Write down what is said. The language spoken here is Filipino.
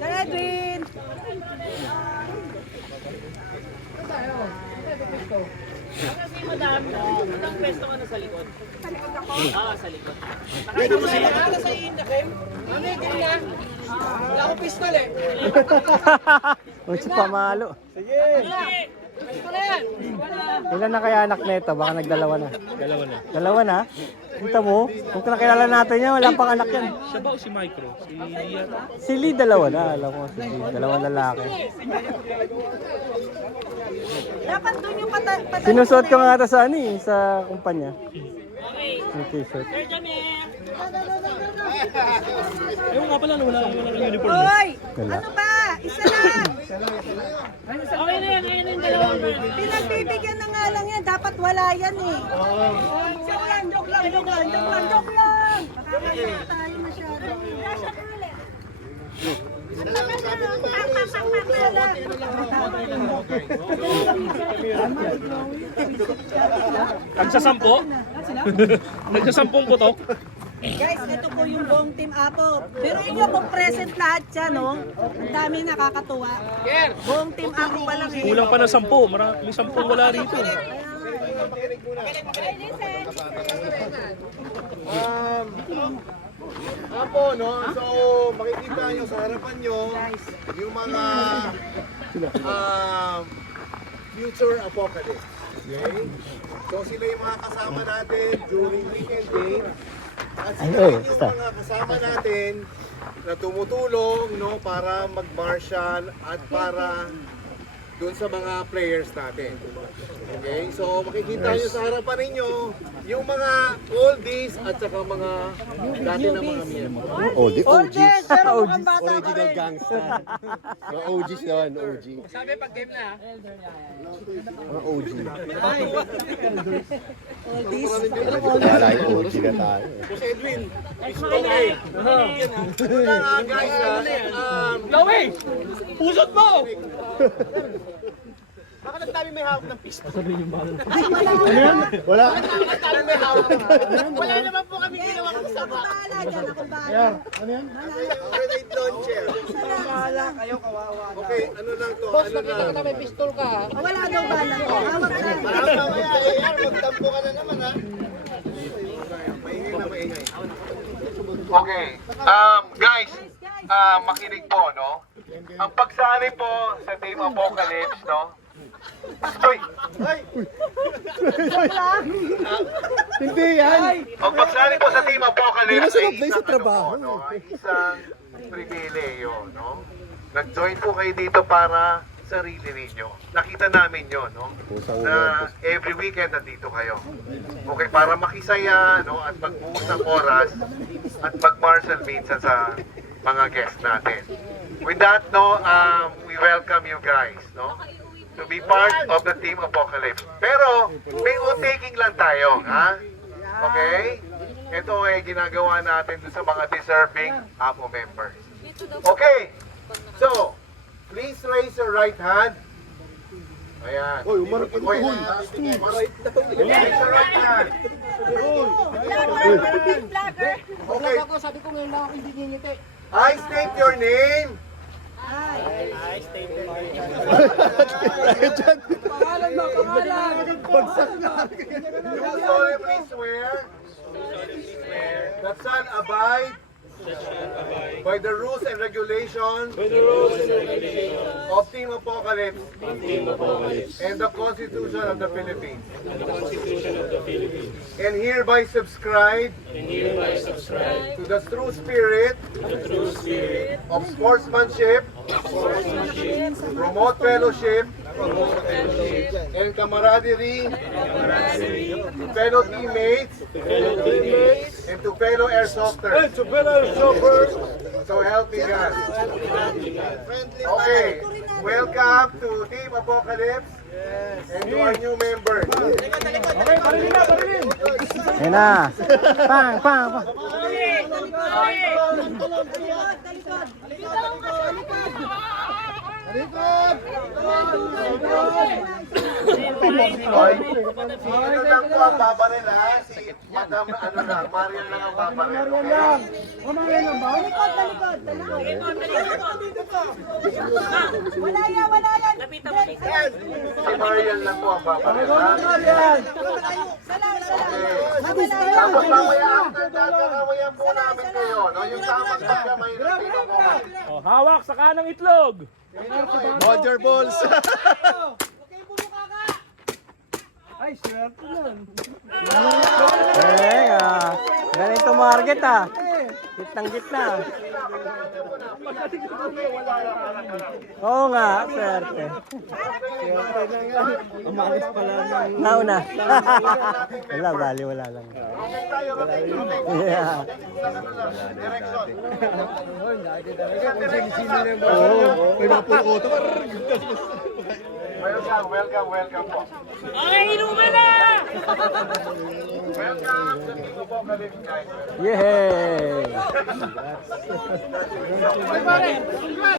Sir Edwin! Kasi madam, anong pwesto ka na sa likod? Sa likod ako. Sa likod. Nakakala sa Indakem. Ano yung ganyan? Wala akong pistol eh. Huwag siya pamalo. Sige. Pwesto na yan! Ilan na kaya anak nito? Baka nagdalawa na. Dalawa na. Dalawa na? Kita mo? Kung nakilala natin yan, wala pang anak yan. Siya ba o si Micro? Si Lia? Si Lee dalawa na. Alam ko si Lee. Dalawang lalaki. Dapat doon yung patay. Sinusuot ko nga ata sa ano eh, sa kumpanya. Okay. Yung t-shirt. Sir Jamir! Ewan nga pala, wala kang uniform. Hoy! Wala. Ano ba? Isa lang! Okay na yan, ayun na yung dalawang girl. Pinagbibigyan na nga lang yan. Dapat wala yan eh. Joke lang, joke lang, joke lang, joke lang, joke lang! Makakaya tayo masyado. Nagsasampo? Nagsasampung putok? Guys, ito po yung buong Team Apo. Pero inyo kung present lahat siya, no? Ang dami nakakatuwa. Buong Team Apo pa lang eh. Kulang pa ng 10. May 10 wala rito. Apo, no? So, makikita nyo sa harapan nyo yung mga future apocalypse. Okay? So, sila yung mga kasama natin during weekend game. At sila rin yung mga kasama natin na tumutulong, no? Para mag-marshal at para dun sa mga players natin. Okay? So, makikita nyo sa harapan ninyo yung mga oldies at saka mga dati na mga miyembro. Oldie. Orges, pero mukhang bata pa Original rin. gangster. Mga OGs naman, OG. Sabi pag game na. Mga OG. Wala yung OG na tayo. Boss Edwin, okay. Una nga guys, Chloe! Pusot mo! bakit ang dami may hawak ng pistol? Wala. Wala naman po kami ginawa Ako bahala dyan, ako bahala. Grenade launcher. kayo kawawa. Okay, ano lang to? Boss, Ano nakita lang? kita may pistol ka ha? Wala daw bala. Hawak na. Parang mamaya, magtampo ka na naman ha. Maingay na maingay. Okay, guys, makinig po, no? Ang pagsali po sa Team Apocalypse, no? Hoy! Hindi yan. Ang pagsali po sa Team Apocalypse ay isang trabaho, no? Ay isang pribileyo, no? Nag-join po kayo dito para sarili ninyo. Nakita namin yon, no? Na every weekend nandito kayo. Okay, para makisaya, no? At magbuhos ng oras at mag-marshal minsan sa mga guests natin. With that, no, we welcome you guys, no? To be part of the Team Apocalypse. Pero, may taking lang tayo, ha? Okay? Ito ay ginagawa natin dun sa mga deserving Apo members. Okay. So, please raise your right hand. Ayan. Uy, umarap ito. Raise your right hand. Okay. Ako, sabi ko ngayon lang ako hindi ngingiti. I state your name. Pangalan mo, pangalan! You solemnly swear that shall abide by the rules and regulations of Team Apocalypse and the Constitution of the Philippines. And hereby subscribe to the true spirit of sportsmanship, promote fellowship, and camaraderie to fellow teammates and to fellow airsofters. So help me God. Okay, welcome to Team Apocalypse and to our new members. Yan na. Pang, pang, pang. Hoy, sino lang po ang babaril ha? Si Madam, ano lang, Marian lang ang babaril. Wala yan, wala yan. Lapitan mo. Si Marian lang po ang babaril ha? Tapos mamaya after that, kakawayan po namin kayo. No? Yung tamang pagkamay na pinag Oh, hawak sa kanang itlog. Roger Balls. Galing tumarget ah. Gitnang gitna. Oo nga, swerte. Umalis pala ng... Nauna. Wala, bali, wala lang. Yeah. May mga pulkoto. Welcome po. Okay, inuman na! Welcome sa Tigo po, Galing guys. Yay!